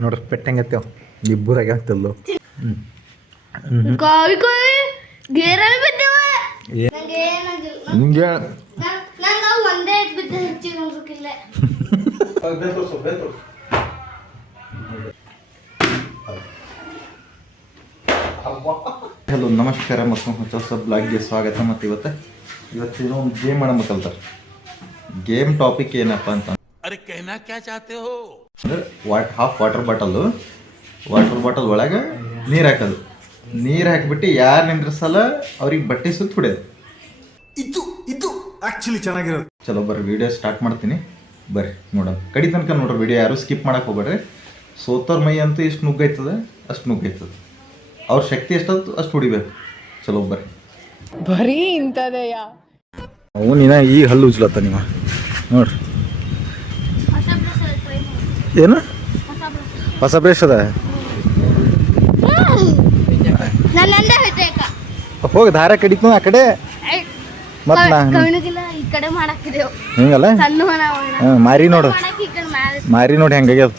ನೋಡ್ರಿ ಪೆಟ್ಟು ಹೆಂಗತ್ತೇವ ಇಬ್ಬರಾಗ ಆಗ್ತಲ್ಲೋ ಹಿಂಗೆ ಹಲೋ ನಮಸ್ಕಾರ ಮತ್ತು ಹೊಸ ಹೊಸ ಬ್ಲಾಗ್ಗೆ ಸ್ವಾಗತ ಮತ್ತು ಇವತ್ತು ಇವತ್ತಿನ ಒಂದು ಗೇಮ್ ಮಾಡಬೇಕಲ್ತಾರೆ ಗೇಮ್ ಟಾಪಿಕ್ ಏನಪ್ಪ ಅಂತ कहना क्या चाहते हो ಅಂದ್ರೆ what half water bottle water bottle ಒಳಗೆ ನೀರು ಹಾಕೋದು ನೀರು ಹಾಕಿಬಿಟ್ಟು ಯಾರು ನಿಂದ್ರಿಸಲ್ಲ ಅವ್ರಿಗೆ ಬಟ್ಟೆ ಸುತ್ತ ಹೊಡೆಯೋದು ಇದು ಇದು ಆಕ್ಚುಲಿ ಚೆನ್ನಾಗಿರೋದು ಚಲೋ ಬರ್ರಿ ವಿಡಿಯೋ ಸ್ಟಾರ್ಟ್ ಮಾಡ್ತೀನಿ ಬರ್ರಿ ನೋಡೋಣ ಕಡಿ ತನಕ ನೋಡ್ರಿ ವಿಡಿಯೋ ಯಾರು ಸ್ಕಿಪ್ ಮಾಡಕ್ಕೆ ಹೋಗ್ಬೇಡ್ರಿ ಸೋತೋರ್ ಮೈ ಅಂತೂ ಎಷ್ಟು ನುಗ್ಗೈತದ ಅಷ್ಟು ನುಗ್ಗೈತದ ಅವ್ರ ಶಕ್ತಿ ಎಷ್ಟತ್ತು ಅಷ್ಟು ಹೊಡಿಬೇಕು ಚಲೋ ಬರ್ರಿ ಬರೀ ಇಂಥದೆಯ ಅವು ನೀನ ಈಗ ಹಲ್ಲು ಉಜ್ಲತ್ತ ನೀವು ನೋಡ್ರಿ ಹೊಸ ಬ್ರಷ್ ಟ್ರೈ ಏನು? ಹೊಸ ಬ್ರಷ್ ಅದ ಹೋಗಿ ದಾರ ಕಡಿತು ಆ ಕಡೆ? ಮತ್ ಹಿಂಗಲ್ಲ? ಮಾರಿ ನೋಡು. ಮಾರಿ. ನೋಡಿ ಹೆಂಗಾಗ್ಯದ.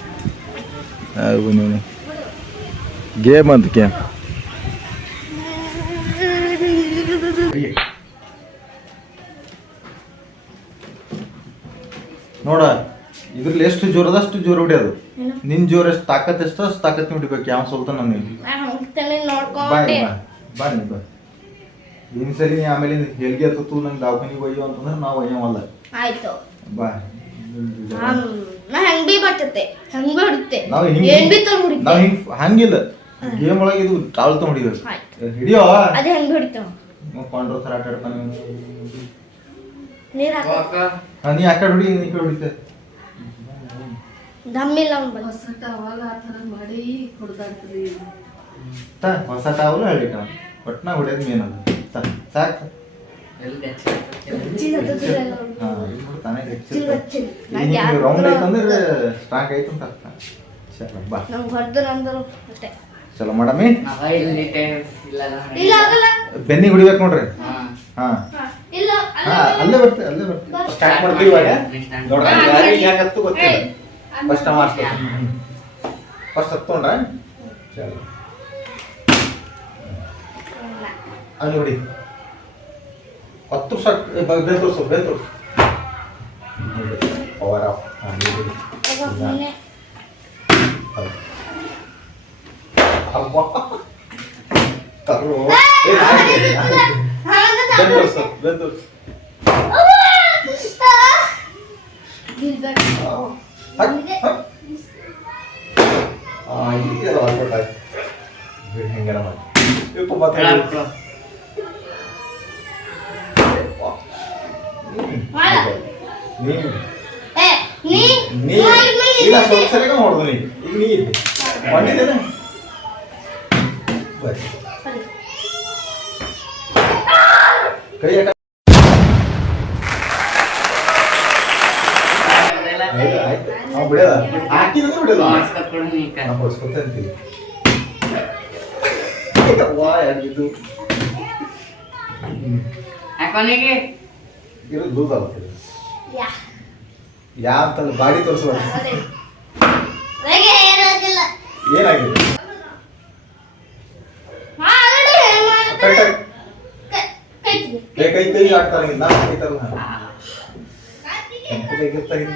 ಗೇಮ್ ಅಂತ ಗೇಮ್. ನೋಡ ಇದ್ರಲ್ಲಿ ಎಷ್ಟು ಜೋರದ ಜೋರ್ ಹೊಡಿಯೋದು? ನಿನ್ ಜೋರ್ ಎಷ್ಟು ತಾಕತ್ ಎಷ್ಟು ಅಷ್ಟು ತಾಕತ್ ಹೊಡಿಬೇಕು ಯಾವ ಸ್ವಲ್ಪ ನಾನು ಬಾಯ್ ಬಾ ನೀ ಬಾ. ಇನ್ ಸರಿ ನೀ ಆಮೇಲೆ ಹೆಲ್ಗೆ ಹತ್ತು ನಂಗೆ ದವಾಖಾನಿಗೆ ಒಯ್ಯೋ ಅಂತಂದ್ರೆ ನಾವು ಒಯ್ಯವಲ್ಲ. ಆಯ್ತು. ಬಾ. ಹೆಂಗ್ ಬಿ ಬರ್ತತೆ ಹೆಂಗ್ ಬಿ ಹೊಡಿತೆ. ನಾವು ಏನ್ ಬಿ ಹಿಂಗ್ ನಾವು ಹಿಂಗ್ ಹಂಗಿಲ್ಲ. ಗೇಮ್ ಒಳಗೆ ಇದು ಟಾವಲ್ ತಗೊಂಡ್ ಹೊಡಿಬೇಕು. ಆಯ್ತು. ಹಿಡಿಯೋ? ಅದೇ ಹೆಂಗ್ ಬಿ ಹೊಡಿತಾವ ಕೊಂಡ್ರ ಥರ ಆಟ ಆಡ್ತಾನೆ ನೀರ್ ಹಾಕ. ಹಾ, ನೀ ಆ ಕಡೆ ಹೊಡಿ ನೀ ಕಡೆ ಹೊಡಿತೆ. ಹೊಸ ಟವಲ್ ಆ ಥರ ಮಾಡಿ ತ ಹೊಸ ಒಟ್ನ ಹೊಡೆಯೋದು ಮೇನ್ ಸಾಕು. ರೌಂಡ್ ಸ್ಟಾಕ್ ಚಲೋ ಅಂದರು ಚಲೋ ಬೆನ್ನಿ ಹುಡಿಬೇಕು ನೋಡ್ರಿ. ಇಲ್ಲ ಅಲ್ಲೇ ಬರ್ತೇವೆ ಅಲ್ಲೇ ಬರ್ತೇವೆ. ಸ್ಟಾರ್ಟ್ ಫಸ್ಟ್ ಮಾಡ್ಸ್ಕೊ ಫಸ್ಟ್ ಹತ್ಕೊಂಡ್ರೆ ಚಲೋ ಅಲ್ಲಿ ನೋಡಿ ಹತ್ತು ಶಕ್ ಬೇರೆ ತೋರಿಸು ಬೇರೆ ತೋರಿಸು ಪವರ್ ಆಫ್ ತರು ತೋರಿಸು ಬೇರೆ ತೋರಿಸು ഭയങ്കര ഇപ്പൊ പത്ത് ನೀ ನೀ ನೀ ಇಲ್ಲ ಸ್ವಲ್ಪ ಸರಿಯಾಗಿ ನೋಡ್ದು ನೀ ಈಗ ನೀ ಇದ್ದು ಬಂದಿದ್ದೇನೆ ಬರಿ ಕೈ ಬಿಡಲ್ಲ ಹಾಕಿದ್ರೆ ಬಿಡಲ್ಲ ನಮ್ಮ ಹೊಡ್ಸ್ಕೊತಂತೀವಿ ವಾ ಯಾರಿದು ಕೊನೆಗೆ ಇರೋದು ಲೂಸ್ ಆಗುತ್ತೆ ಯಾವ ತಲೆ ಬಾಡಿ ತೋರಿಸುವ ಏನಾಗಿದೆ ಕೈ ಕೈ ಕೈ ಆಗ್ತಾರಂಗಿಲ್ಲ ನಾವು ಕೈ ತರಲ್ಲ ಕೈ ತರಗಿರ್ತಾಗಿಲ್ಲ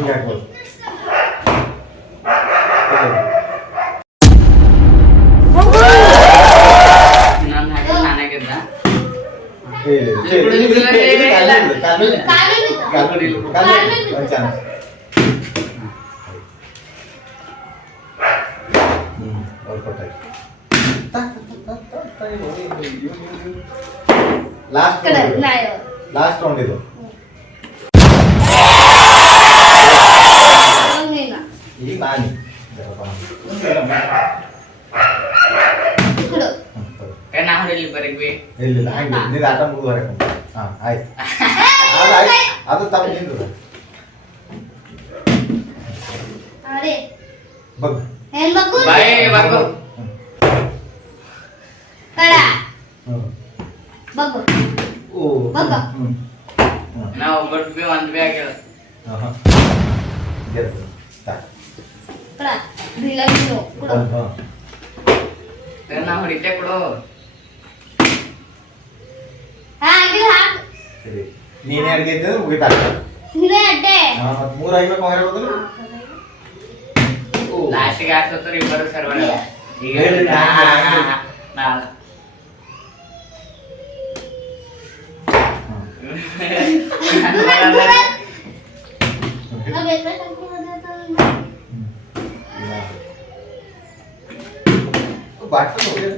ঠিক একবার ಲಾಸ್ಟ್ ರೌಂಡ್ ಇದು ಇಲ್ಲ ಇಲ್ಲ ಹಂಗೆ ನೀನು ಆಟ ಮುಗಿದ್ರೆ ಹಾಂ ಆಯ್ತು. ಅದು ಆಯ್ತು. ಅದು ತಮ್ಮ ನಿಂದು ಬಗ್. ಬಾಯ್ ಬಗ್ಗು. ಕಡ ಬಗ್ಗು. ಓ. ಬಗ್ಗ. ಹ್ಞೂ ನಾವು ಒಬ್ಬಟ್ಟು ಬಿ ಒಂದ್ ಬಿ ಹಾಂ ಗೆದ್ದು ಕಡ. ಕೊಡು ನಾವು ಹೊಡಿತೆ ಕೊಡು. ನೀನು ಯಾರು ಗೆದ್ದಿದ್ರೆ ಮುಗಿತಾ ಇದೇ ಅಡ್ಡೆ ಹಾಂ ಮತ್ತು ಮೂರು ಆಗ್ಬೇಕು ಅವ್ರು ಹೇಳ್ಬೋದಲ್ಲ ಓ ಲಾಸ್ಟಿಗೆ ಹಾಕ್ಸತ್ತಾರೆ ಇಬ್ಬರು ಸರ್ವರ್ ಈಗ ಹೇಳಿ, ನಾಲ್ಕು, ನಾಲ್ಕು. ನಾಲ್ಕು ದೂರ ದೂರ ನಾ ಬೇಕಾದ್ರೆ ಕರ್ಕೊಂಡು ಬಾಟ್ಲು ಹೊಡಿ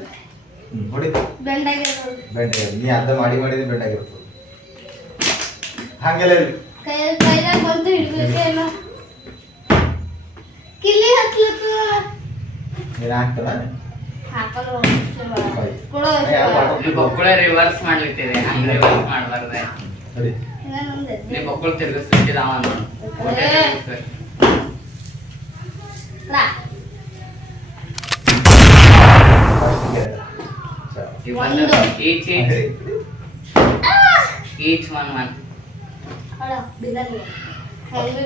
ಹೊಡಿತು ಬೆಂಡ ನೀ ಅರ್ಧ ಮಾಡಿ ಮಾಡಿದ್ರೆ ಬೆಂಡಾಗಿರ್ತದೆ. ಹಾಗೆಲ್ಲ ಇಲ್ಲ ಕೈ ಕೈದಾಗ ಬಂದು ಹಿಡ್ಬೇಕೇನೋ ಕಿಲ್ಲಿ ನೀನು ಹಾಕ್ತದ. ಕೊಡೋ ಬೊಕ್ಕಳೆ ರಿವರ್ಸ್ ಮಾಡ್ಲಿಕ್ತಿದೆ ಹಂಗೆ ರಿವರ್ಸ್ ಮಾಡಬಾರ್ದೆ. ಸರಿ. ನೀವು ಬೊಕ್ಕಳು ತಿರ್ಗಿಸ್ಲಿಕ್ಕಿಲ್ಲ ಅವನು.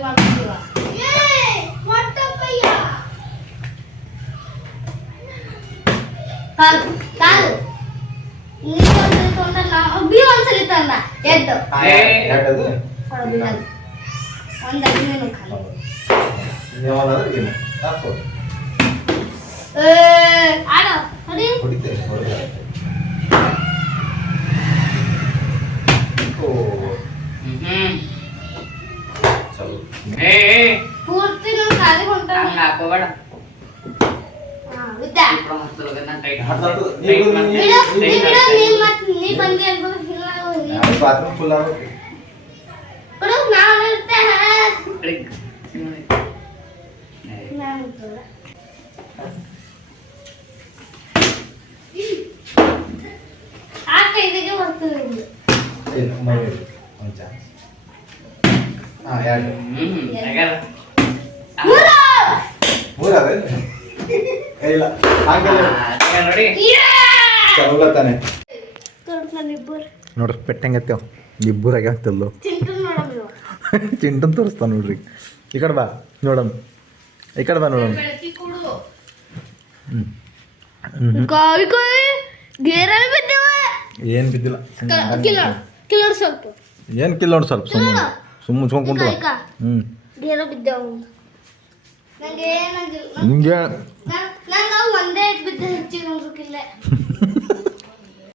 ಮಾಡ್ತೀವ ಕಾಲು ಕಾಲು ಇಂಗ್ಲಿಷ್ ಒಂದ್ಸಲಿ ತೊಗೊಂಡ ನಾವು ಬಿ ಒಂದ್ಸಲಿ ತಂದ ಎದ್ದು ಎರಡದು ಕೊಡು ಬಿಲ್ಲಂಗಿ ಒಂದ್ ಅಡಿಮೇನು ಕಾಲು ಯಾವ್ದಾದ್ರು ಏನು ಹಾಕ್ಬೋದು ಏ ಆಡ ನೋಡಿ ಹೊಡಿತೇನೆ ಹೊಡಿತಾರೆ ಇದು ಇಲ್ಲ ಮೈ ಮೇಲೆ ಒಂದು ಚಾನ್ಸ್ ಹಾಂ ಎರಡು ಹ್ಮ್ ತಗರ. ಮೂರು! ಇಲ್ಲ ಹಾಗೆಲ್ಲ ನೋಡಿ. ಚಲೋ ತಾನೆ. ನೋಡ್ರಿ ಪೆಟ್ಟು ಹೆಂಗತ್ತೇವ ಇಬ್ಬರಾಗ ಆಗ್ತಲ್ಲೋ. ಚಿಂಟನ್ ತೋರಿಸ್ತಾನ ನೋಡ್ರಿ. ಈ ಕಡೆ ಬಾ ನೋಡಮ್. ಈ ಕಡೆ ಬಾ ನೋಡಮ್. ಏನ್ ಬಿದ್ದಿಲ್ಲ. ಏನು ಕಿಲ್ಲ ನೋಡಿ ಸ್ವಲ್ಪ ಸುಮ್ಮನೆ. ಸುಮ್ಮ ಹ್ಮ್. ಕುಂಡ್ರ ಈಗ, ಈಗ. ಹ್ಞೂ ಗೇರ